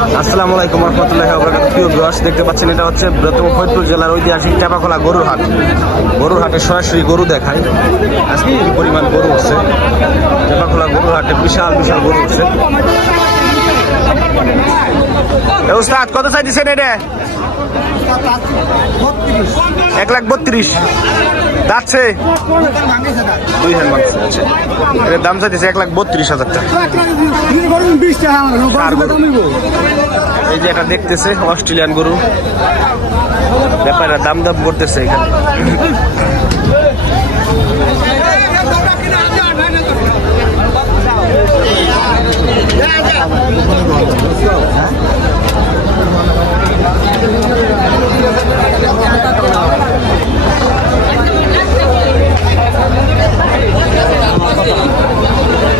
আসসালামু আলাইকুম রহমতুল্লাহি ওয়া বারাকাতুহু। প্রিয় ভিউয়ার্স, দেখতে পাচ্ছেন এটা হচ্ছে বৃহত্তম ফরিদপুর জেলার ঐতিহাসিক টেপাখোলা গরুর হাট। গরুর হাটে সরাসরি গরু দেখায়। আজকে কি পরিমাণ গরু উঠছে টেপাখোলা গরুর হাটে, বিশাল বিশাল গরু উঠছে। উস্তাদ কত চাইছেন এটা? 1,32,000 যাচ্ছে। 2 হ্যান্ড মাংস আছে। এর দাম চাইছে 1,32,000 টাকা। এই যে এটা দেখতেছে অস্ট্রেলিয়ান গরু, ব্যাপারীরা দাম দাম করতেছে এখানে।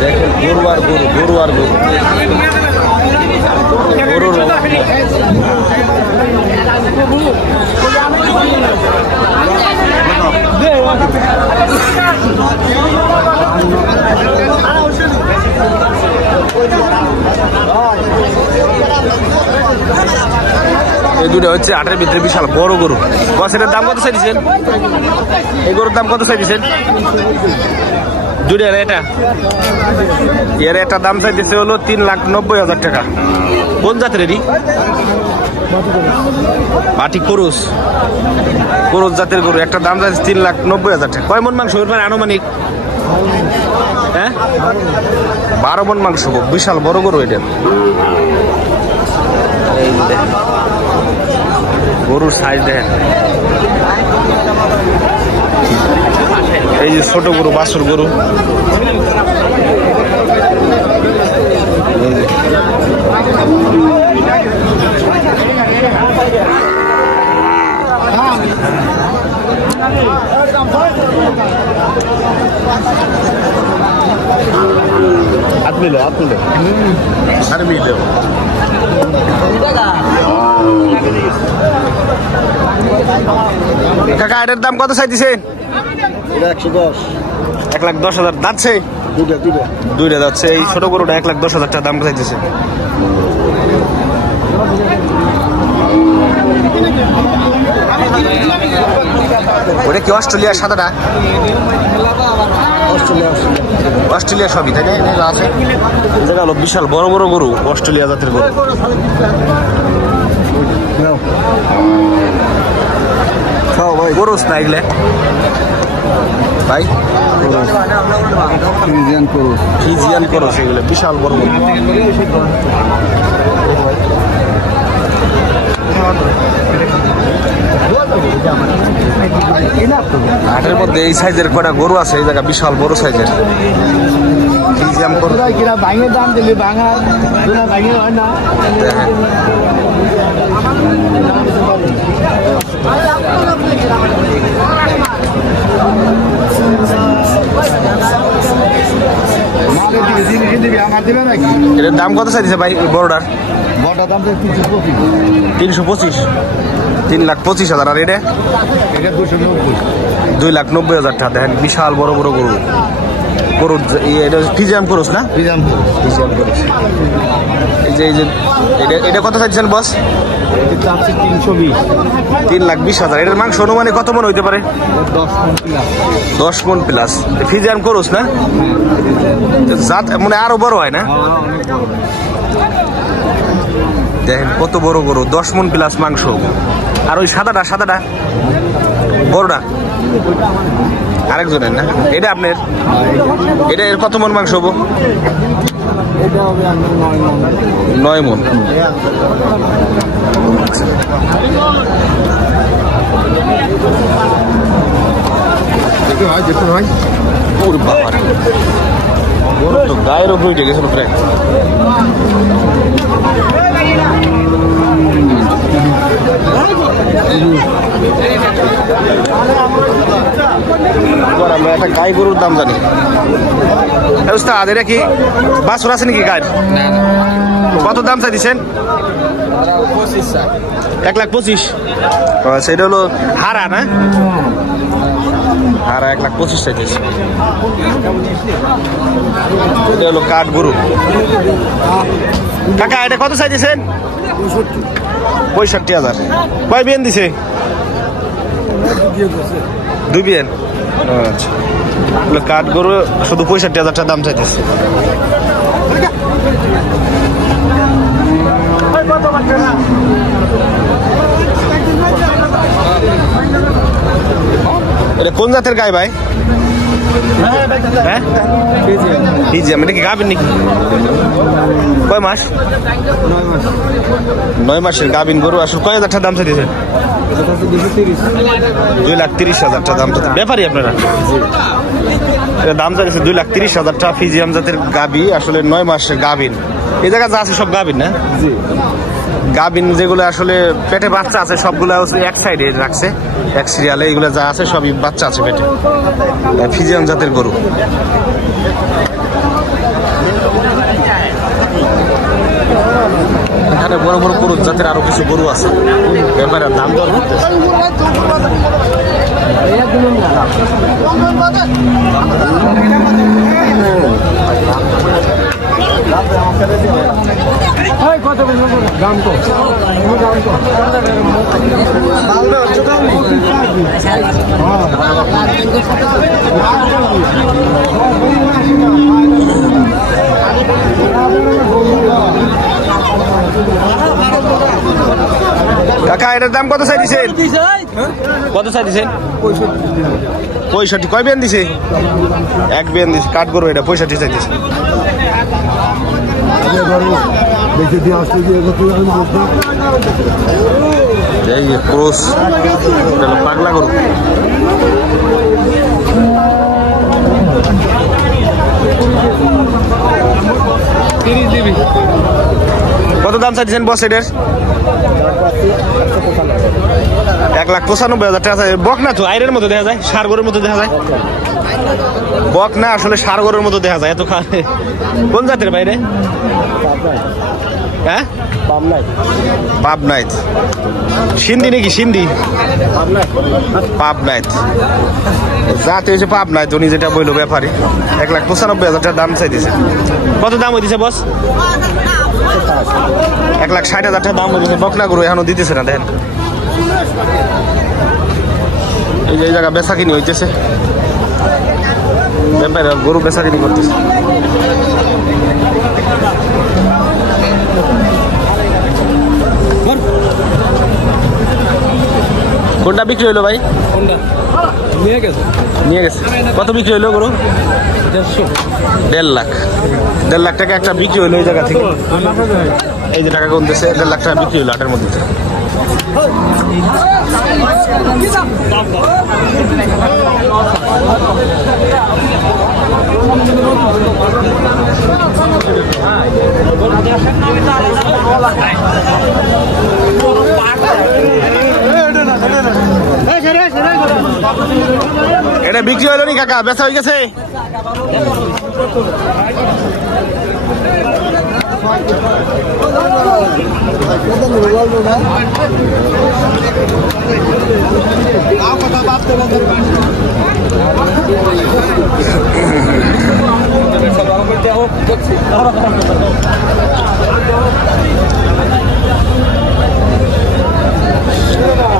দেখেন গরু আর গরু, গরু আর গরু, গরুর এই দুটো হচ্ছে হাটের ভিতরে বিশাল বড় গরু। বছরের দাম কত চাইছেন? এই গরুর দাম কত চাইছেন? দুটো এটা এর একটা দাম চাইতেছে হলো 3,90,000 টাকা। কোন জাতের এরই? পাটি করুস, করুস জাতের গরু। একটা দাম চাইছে 3,90,000 টাকা। কয় মন মাংস মানে আনুমানিক? হ্যাঁ, 12 মন মাংস। বিশাল বড় গরু এটা। গরুর সাইজ দেখেন। এই যে ছোট গরু, বাছুর গরু। কাকা এটার দাম কত চাইছেন? 1,10,000 যাচ্ছে। দুইটা যাচ্ছে। এই ছোট গরুটা 1,10,000 টাকা দাম চাইতেছে। ওটা কি অস্ট্রেলিয়ার সাদাটা? অস্ট্রেলিয়া সবই তাই না? আছে জায়গা হলো বিশাল বড় বড় গরু, অস্ট্রেলিয়া জাতের গরু। গরুস না এগুলো ভাই? ফ্রিজিয়ান করস, এগুলো বিশাল বড় গরু। হাটের মধ্যে এই সাইজের কটা গরু আছে, এই জায়গা বিশাল বড় সাইজের ফ্রিজিয়ান গরু। এটার দাম কত চাইছে ভাই বড়টার? 325, 3,25,000। আর এটা 2,90,000 টাকা। দেখেন বিশাল বড় বড় গরু। গরু এটা ফ্রিজিয়ান করস না? ফ্রিজিয়ান করস। এই যে এটা কত চাইছেন বস? 3,20,000। এটার মাংস অনুমানে কত মন হইতে পারে? 10 মন প্লাস। ফ্রিজিয়ান করস না? জাত মানে আরো বড় হয় না? দেখেন কত বড় গরু, 10 মন প্লাস মাংস। আর ওই সাদাটা বড়টা আরেকজনের না? এটা আপনার? এটা এর কত মন মাংস হবো? 9 মন। গায়ের উপরে উঠে গেছিল প্রায়। আমরা একটা গাই গরুর দাম জানি। এটা কি বাছুর আছে নাকি গায়ের? কত দাম চাই দিচ্ছেন? 1,25,000। আচ্ছা, এটা হলো হারা না? হারা 1,25,000 চাইতেছে। এটা হলো কাঠ গরু। কাকা এটা কত চাইতেছেন? 65,000। কয় বিয়ান দিছে? 2 বিয়ান। আচ্ছা, কাঠ গরু শুধু 65,000 টাকা দাম চাইতেছে। এটা কোন জাতের গাই ভাই? হ্যাঁ, এটা কি গাভিন নাকি? কয় মাস? 9 মাসের গাভিন গরু। আসলে কয় হাজার টাকা দাম চাইতেছেন? 2,30,000 টাকা দাম চাইছে। ব্যাপারী আপনারা? এটা দাম চাইছে 2,30,000 টাকা। ফিজিয়াম জাতের গাভি, আসলে 9 মাসের গাভিন। এই জায়গা যা আছে সব গাভিন না? গাভিন যেগুলো আসলে পেটে বাচ্চা আছে সবগুলো এক সাইডে রাখছে, এক সিরিয়ালে। এগুলো যা আছে সবই বাচ্চা আছে পেটে। ফিজিয়াম জাতের গরু। এখানে বড় বড় গরু জাতের আরো কিছু গরু আছে। ব্যাপারে দাম দর কাকা এটার দাম কত চাই দিছেন? কত চাই দিছেন? 65। কয় বিয়ান দিছে? 1 বিয়ান দিছে। কাঠ গরু এটা 65 চাইতেছে। ক্রস পাগলা গরু। কত দাম চাইছেন বস এটার? 1,95,000 টাকা। বক না তো আইরের মতো দেখা যায়, ষাড় গরুর মতো দেখা যায়। বক না, আসলে ষাড় গরুর মতো দেখা যায়। এত খাওয়া কোন জাতের বাইরে? হ্যাঁ, পাবনাইত। সিন্ধি নাকি? সিন্ধি পাবনাইত জাতি হয়েছে পাবনাইত। উনি যেটা বললো ব্যাপারী 1,95,000 টাকা দাম চাইতেছে। কত দাম হইতেছে বস? 1,60,000 টাকা দাম হইতেছে। বকনা গরু এখনো দিতেছে না। দেখেন এই যে জায়গা বেচা কিনি হইতেছে, ব্যাপারে গরু বেচা কিনি করতেছে। কোনটা বিক্রি হইলো ভাই? নিয়ে গেছে। কত বিক্রি হইলো গরু? 1.5 লাখ। 1.5 লাখ টাকা একটা বিক্রি হইলো এই জায়গা থেকে। এই যে টাকা গুনতেছে, 1.5 লাখ টাকা বিক্রি হইলো হাটের মধ্যে। এটা বিক্রি হলো নি কাকা? বেচা হয়ে গেছে?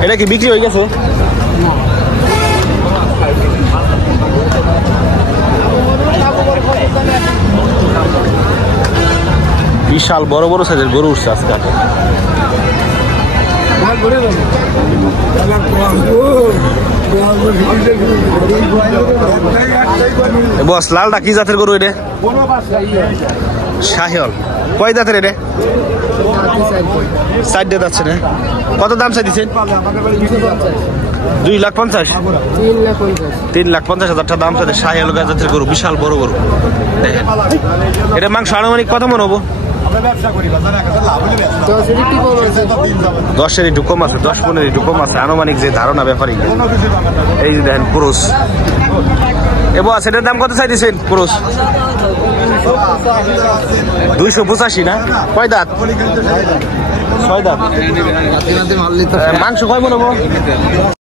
এটা কি বিক্রি হয়ে গেছে? বিশাল বড় বড় সাইজের গরু উঠছে আজকে। বস লালটা কি জাতের গরু? এটা শাহিওয়াল। কয় জাতের এটা? 4 দাঁত আছে না? কত দাম চাই দিচ্ছেন? 2,50,000। 3,50,000 টাকা দাম চাইছে। শাহিওয়াল জাতের গরু, বিশাল বড় গরু। দেখেন এটা মাংস আনুমানিক কত মন হবো? 10-এর একটু কম আছে, 10-15 একটু কম আছে আনুমানিক যে ধারণা ব্যাপারী। এই যে দেখেন পুরুষ। এবার সেটার দাম কত চাই দিচ্ছেন পুরুষ? 285 না? কয় দাঁত? 6 দাঁত। মাংস কয় মন হবো?